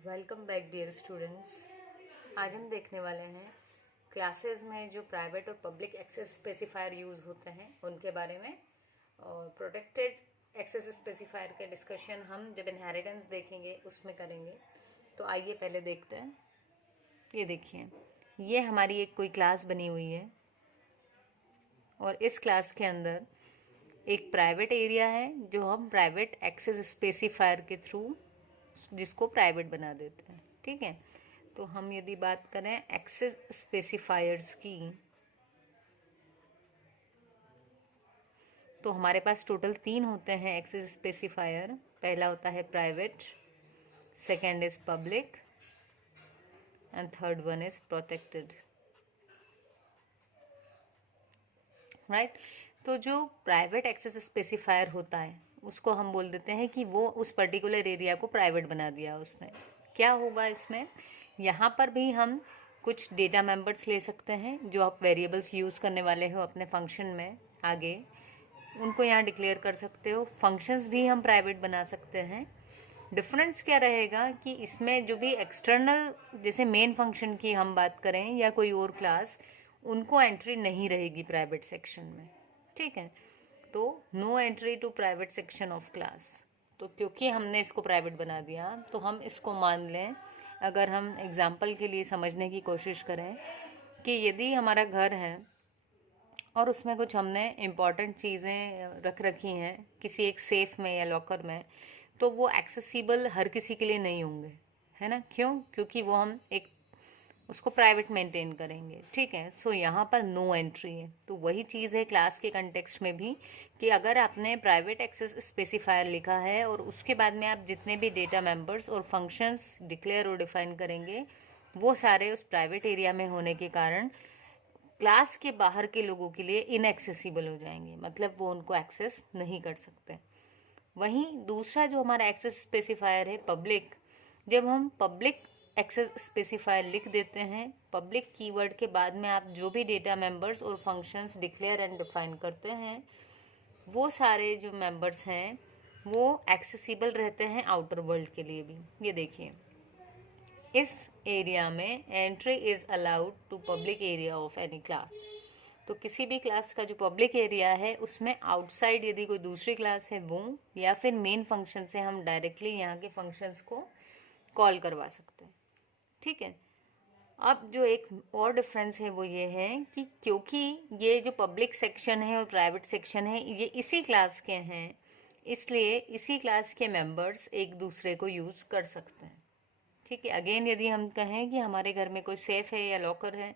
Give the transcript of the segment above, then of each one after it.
Welcome back dear students. आज हम देखने वाले हैं क्लासेस में जो प्राइवेट और पब्लिक एक्सेस स्पेसिफायर यूज़ होते हैं उनके बारे में। और प्रोटेक्टेड एक्सेस स्पेसिफायर के डिस्कशन हम जब इनहेरिटेंस देखेंगे उसमें करेंगे। तो आइए पहले देखते हैं। ये देखिए, ये हमारी एक कोई क्लास बनी हुई है और इस क्लास के अंदर एक प्राइवेट एरिया है जो हम प्राइवेट एक्सेस स्पेसिफायर के थ्रू जिसको प्राइवेट बना देते हैं। ठीक है, तो हम यदि बात करें एक्सेस स्पेसिफायर्स की, तो हमारे पास टोटल 3 होते हैं एक्सेस स्पेसिफायर। पहला होता है private, second is public and third one is protected. Right, तो जो प्राइवेट एक्सेस स्पेसिफायर होता है उसको हम बोल देते हैं कि वो उस पर्टिकुलर एरिया को प्राइवेट बना दिया उसने। क्या होगा इसमें, यहाँ पर भी हम कुछ डेटा मेंबर्स ले सकते हैं जो आप वेरिएबल्स यूज़ करने वाले हो अपने फंक्शन में आगे, उनको यहाँ डिक्लेयर कर सकते हो। फंक्शंस भी हम प्राइवेट बना सकते हैं। डिफरेंस क्या रहेगा कि इसमें जो भी एक्सटर्नल, जैसे मेन फंक्शन की हम बात करें या कोई और क्लास, उनको एंट्री नहीं रहेगी प्राइवेट सेक्शन में। ठीक है, तो no entry to private section of class. तो क्योंकि हमने इसको प्राइवेट बना दिया तो हम इसको मान लें, अगर हम एग्जाम्पल के लिए समझने की कोशिश करें कि यदि हमारा घर है और उसमें कुछ हमने इम्पॉर्टेंट चीज़ें रख रखी हैं किसी एक सेफ में या लॉकर में, तो वो एक्सेसिबल हर किसी के लिए नहीं होंगे, है ना। क्यों? क्योंकि वो हम एक उसको प्राइवेट मेंटेन करेंगे। ठीक है, सो यहाँ पर नो एंट्री है। तो वही चीज़ है क्लास के कंटेक्स्ट में भी कि अगर आपने प्राइवेट एक्सेस स्पेसिफायर लिखा है और उसके बाद में आप जितने भी डेटा मेंबर्स और फंक्शंस डिक्लेयर और डिफाइन करेंगे वो सारे उस प्राइवेट एरिया में होने के कारण क्लास के बाहर के लोगों के लिए इनएक्सेसिबल हो जाएंगे, मतलब वो उनको एक्सेस नहीं कर सकते। वहीं दूसरा जो हमारा एक्सेस स्पेसिफायर है पब्लिक, जब हम पब्लिक एक्सेस स्पेसिफायर लिख देते हैं, पब्लिक कीवर्ड के बाद में आप जो भी डेटा मेंबर्स और फंक्शंस डिक्लेयर एंड डिफाइन करते हैं वो सारे जो मेंबर्स हैं वो एक्सेसिबल रहते हैं आउटर वर्ल्ड के लिए भी। ये देखिए, इस एरिया में entry is allowed to public area of any class. तो किसी भी क्लास का जो पब्लिक एरिया है उसमें आउटसाइड यदि कोई दूसरी क्लास है वो, या फिर मेन फंक्शन से हम डायरेक्टली यहाँ के फंक्शंस को कॉल करवा सकते हैं। ठीक है, अब जो एक और डिफरेंस है वो ये है कि क्योंकि ये जो पब्लिक सेक्शन है और प्राइवेट सेक्शन है ये इसी क्लास के हैं, इसलिए इसी क्लास के मेंबर्स एक दूसरे को यूज़ कर सकते हैं। ठीक है, अगेन यदि हम कहें कि हमारे घर में कोई सेफ है या लॉकर है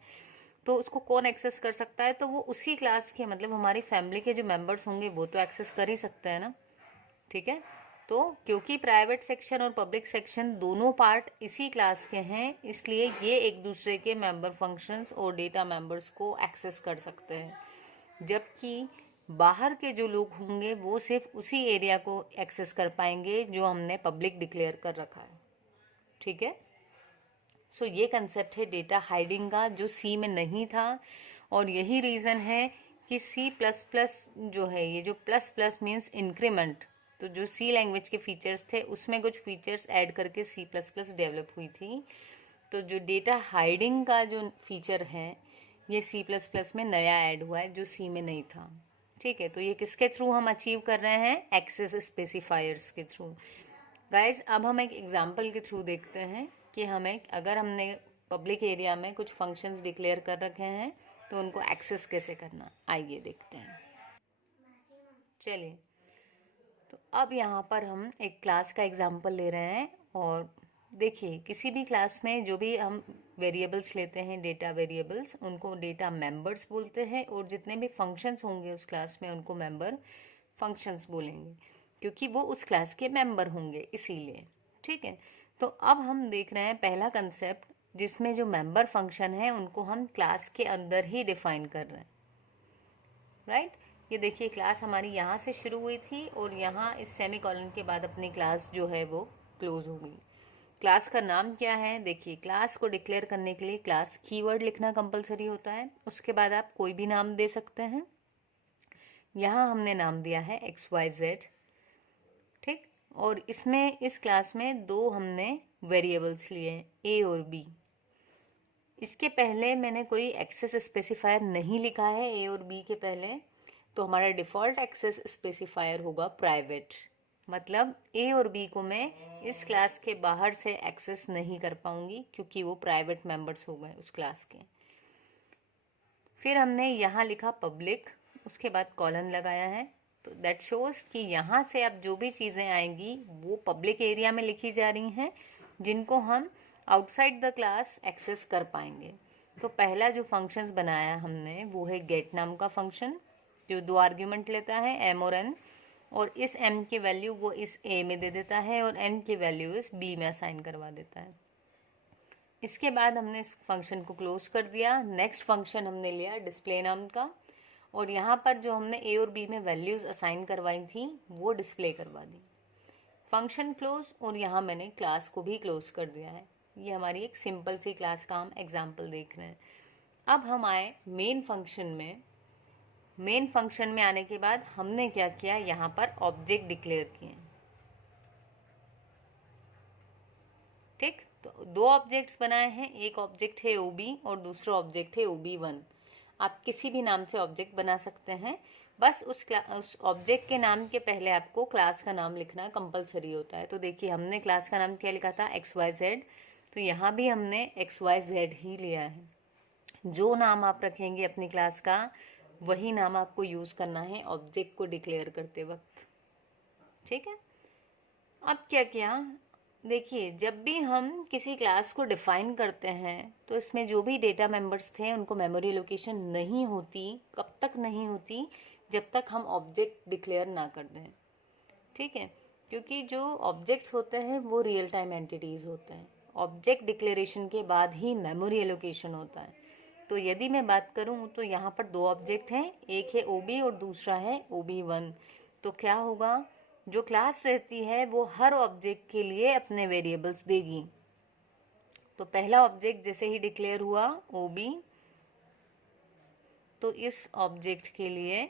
तो उसको कौन एक्सेस कर सकता है, तो वो उसी क्लास के, मतलब हमारी फैमिली के जो मेंबर्स होंगे वो तो एक्सेस कर ही सकते हैं ना। ठीक है, तो क्योंकि प्राइवेट सेक्शन और पब्लिक सेक्शन दोनों पार्ट इसी क्लास के हैं इसलिए ये एक दूसरे के मेंबर फंक्शंस और डेटा मेंबर्स को एक्सेस कर सकते हैं, जबकि बाहर के जो लोग होंगे वो सिर्फ उसी एरिया को एक्सेस कर पाएंगे जो हमने पब्लिक डिक्लेयर कर रखा है। ठीक है, सो ये कंसेप्ट है डेटा हाइडिंग का जो सी में नहीं था, और यही रीज़न है कि सी प्लस प्लस जो है, ये जो प्लस प्लस मीन्स इंक्रीमेंट, तो जो सी लैंग्वेज के फीचर्स थे उसमें कुछ फीचर्स ऐड करके सी प्लस प्लस डेवलप हुई थी। तो जो डेटा हाइडिंग का जो फीचर है ये सी प्लस प्लस में नया ऐड हुआ है जो सी में नहीं था। ठीक है, तो ये किसके थ्रू हम अचीव कर रहे हैं, एक्सेस स्पेसिफायर्स के थ्रू। गाइस, अब हम एक एग्जांपल के थ्रू देखते हैं कि हमें, अगर हमने पब्लिक एरिया में कुछ फंक्शंस डिक्लेयर कर रखे हैं तो उनको एक्सेस कैसे करना, आइए देखते हैं। चलिए, तो अब यहाँ पर हम एक क्लास का एग्जांपल ले रहे हैं और देखिए, किसी भी क्लास में जो भी हम वेरिएबल्स लेते हैं, डेटा वेरिएबल्स, उनको डेटा मेंबर्स बोलते हैं और जितने भी फंक्शंस होंगे उस क्लास में उनको मेंबर फंक्शंस बोलेंगे क्योंकि वो उस क्लास के मेंबर होंगे इसीलिए। ठीक है, तो अब हम देख रहे हैं पहला कंसेप्ट जिसमें जो मेंबर फंक्शन है उनको हम क्लास के अंदर ही डिफाइन कर रहे हैं। राइट, ये देखिए, क्लास हमारी यहाँ से शुरू हुई थी और यहाँ इस सेमी कॉलन के बाद अपनी क्लास जो है वो क्लोज हो गई। क्लास का नाम क्या है, देखिए, क्लास को डिक्लेयर करने के लिए क्लास कीवर्ड लिखना कंपलसरी होता है, उसके बाद आप कोई भी नाम दे सकते हैं। यहाँ हमने नाम दिया है XYZ। ठीक, और इसमें इस क्लास में दो हमने वेरिएबल्स लिए हैं, ए और बी। इसके पहले मैंने कोई एक्सेस स्पेसिफायर नहीं लिखा है ए और बी के पहले, तो हमारा डिफ़ॉल्ट एक्सेस स्पेसिफायर होगा प्राइवेट। मतलब ए और बी को मैं इस क्लास के बाहर से एक्सेस नहीं कर पाऊंगी क्योंकि वो प्राइवेट मेंबर्स हो गए उस क्लास के। फिर हमने यहाँ लिखा पब्लिक, उसके बाद कॉलन लगाया है, तो दैट शोज कि यहाँ से अब जो भी चीज़ें आएंगी वो पब्लिक एरिया में लिखी जा रही हैं जिनको हम आउटसाइड द क्लास एक्सेस कर पाएंगे। तो पहला जो फंक्शंस बनाया हमने वो है गेट नाम का फंक्शन, जो दो आर्ग्यूमेंट लेता है एम और एन, और इस एम की वैल्यू वो इस ए में दे देता है और एन की वैल्यू इस बी में असाइन करवा देता है। इसके बाद हमने इस फंक्शन को क्लोज कर दिया। नेक्स्ट फंक्शन हमने लिया डिस्प्ले नाम का, और यहाँ पर जो हमने ए और बी में वैल्यूज असाइन करवाई थी वो डिस्प्ले करवा दी। फंक्शन क्लोज, और यहाँ मैंने क्लास को भी क्लोज कर दिया है। ये हमारी एक सिंपल सी क्लास का हम एग्जाम्पल देख रहे हैं। अब हम आए मेन फंक्शन में। मेन फंक्शन में आने के बाद हमने क्या किया, यहाँ पर ऑब्जेक्ट डिक्लेयर किए। ठीक, तो दो ऑब्जेक्ट्स बनाए हैं, एक ऑब्जेक्ट है ओबी और दूसरा ऑब्जेक्ट है OB1। आप किसी भी नाम से ऑब्जेक्ट बना सकते हैं, बस उस ऑब्जेक्ट के नाम के पहले आपको क्लास का नाम लिखना कंपलसरी होता है। तो देखिए हमने क्लास का नाम क्या लिखा था, XYZ, तो यहाँ भी हमने XYZ ही लिया है। जो नाम आप रखेंगे अपनी क्लास का वही नाम आपको यूज़ करना है ऑब्जेक्ट को डिक्लेयर करते वक्त। ठीक है, अब क्या किया, देखिए जब भी हम किसी क्लास को डिफाइन करते हैं तो इसमें जो भी डेटा मेंबर्स थे उनको मेमोरी लोकेशन नहीं होती। कब तक नहीं होती, जब तक हम ऑब्जेक्ट डिक्लेयर ना कर दें। ठीक है, क्योंकि जो ऑब्जेक्ट्स होते हैं वो रियल टाइम एंटिटीज़ होते हैं। ऑब्जेक्ट डिक्लेरेशन के बाद ही मेमोरी एलोकेशन होता है। तो यदि मैं बात करूं तो यहाँ पर दो ऑब्जेक्ट हैं, एक है OB और दूसरा है OB1। तो क्या होगा, जो क्लास रहती है वो हर ऑब्जेक्ट के लिए अपने वेरिएबल्स देगी। तो पहला ऑब्जेक्ट जैसे ही डिक्लेयर हुआ OB, तो इस ऑब्जेक्ट के लिए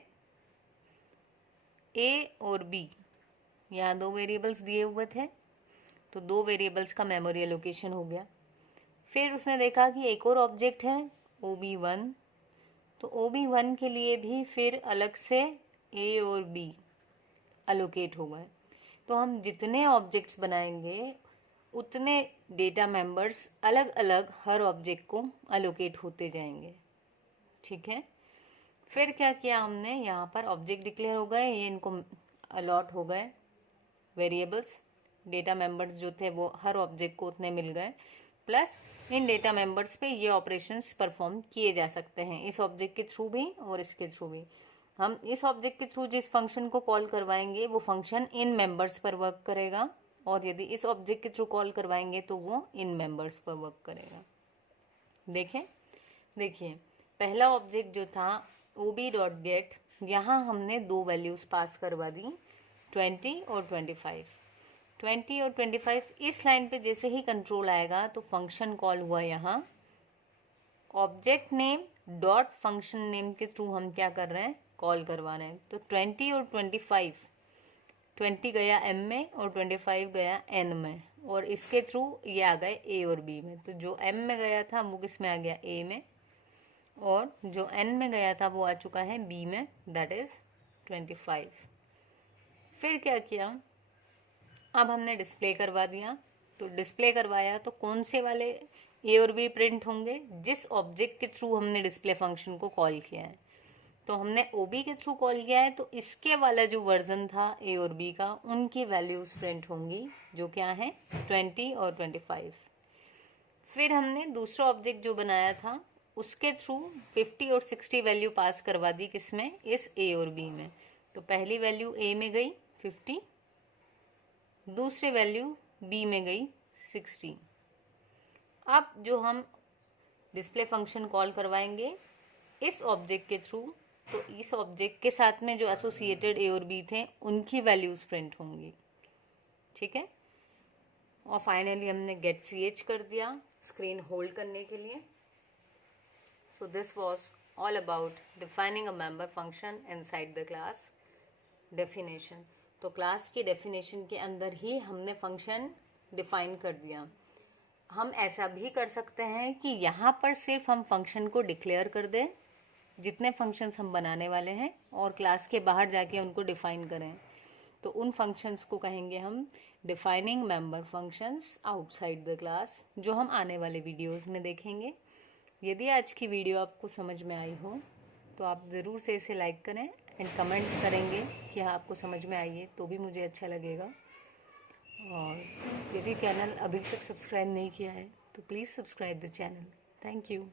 A और B, यहाँ दो वेरिएबल्स दिए हुए थे, तो दो वेरिएबल्स का मेमोरी एलोकेशन हो गया। फिर उसने देखा कि एक और ऑब्जेक्ट है OB1, तो OB1 के लिए भी फिर अलग से A और B अलोकेट हो गए। तो हम जितने ऑब्जेक्ट्स बनाएंगे उतने डेटा मेंबर्स अलग अलग हर ऑब्जेक्ट को अलोकेट होते जाएंगे। ठीक है, फिर क्या किया हमने, यहाँ पर ऑब्जेक्ट डिक्लेयर हो गए, ये इनको अलॉट हो गए वेरिएबल्स। डेटा मेंबर्स जो थे वो हर ऑब्जेक्ट को उतने मिल गए, प्लस इन डेटा मेंबर्स पे ये ऑपरेशंस परफॉर्म किए जा सकते हैं, इस ऑब्जेक्ट के थ्रू भी और इसके थ्रू भी। हम इस ऑब्जेक्ट के थ्रू जिस फंक्शन को कॉल करवाएंगे वो फंक्शन इन मेंबर्स पर वर्क करेगा, और यदि इस ऑब्जेक्ट के थ्रू कॉल करवाएंगे तो वो इन मेंबर्स पर वर्क करेगा। देखें, देखिए पहला ऑब्जेक्ट जो था OB.get, यहाँ हमने दो वैल्यूज़ पास करवा दी, 20 और 25। 20 और 25 इस लाइन पे जैसे ही कंट्रोल आएगा तो फंक्शन कॉल हुआ यहाँ object name dot function name के थ्रू हम क्या कर रहे हैं, कॉल करवा रहे हैं। तो 20 और 25, 20 गया M में और 25 गया N में, और इसके थ्रू ये आ गए A और B में। तो जो M में गया था वो किस में आ गया, A में, और जो N में गया था वो आ चुका है B में, दैट इज 25। फिर क्या किया, अब हमने डिस्प्ले करवा दिया। तो डिस्प्ले करवाया तो कौन से वाले A और B प्रिंट होंगे, जिस ऑब्जेक्ट के थ्रू हमने डिस्प्ले फंक्शन को कॉल किया है। तो हमने OB के थ्रू कॉल किया है तो इसके वाला जो वर्जन था A और B का, उनकी वैल्यूज प्रिंट होंगी, जो क्या है 20 और 25। फिर हमने दूसरा ऑब्जेक्ट जो बनाया था उसके थ्रू 50 और 60 वैल्यू पास करवा दी, किसमें, इस A और B में। तो पहली वैल्यू A में गई 50, दूसरी वैल्यू B में गई 60। अब जो हम डिस्प्ले फंक्शन कॉल करवाएंगे इस ऑब्जेक्ट के थ्रू, तो इस ऑब्जेक्ट के साथ में जो एसोसिएटेड A और B थे उनकी वैल्यूज प्रिंट होंगी। ठीक है, और फाइनली हमने गेट CH कर दिया स्क्रीन होल्ड करने के लिए। So this was all about defining a member function inside the class definition. तो क्लास की डेफिनेशन के अंदर ही हमने फंक्शन डिफाइन कर दिया। हम ऐसा भी कर सकते हैं कि यहाँ पर सिर्फ हम फंक्शन को डिक्लेयर कर दें, जितने फंक्शंस हम बनाने वाले हैं, और क्लास के बाहर जाके उनको डिफाइन करें। तो उन फंक्शंस को कहेंगे हम defining member functions outside the class, जो हम आने वाले वीडियोस में देखेंगे। यदि आज की वीडियो आपको समझ में आई हो तो आप ज़रूर से इसे लाइक करें एंड कमेंट करेंगे कि हाँ आपको समझ में आई है, तो भी मुझे अच्छा लगेगा। और यदि चैनल अभी तक सब्सक्राइब नहीं किया है तो please subscribe the channel. Thank you.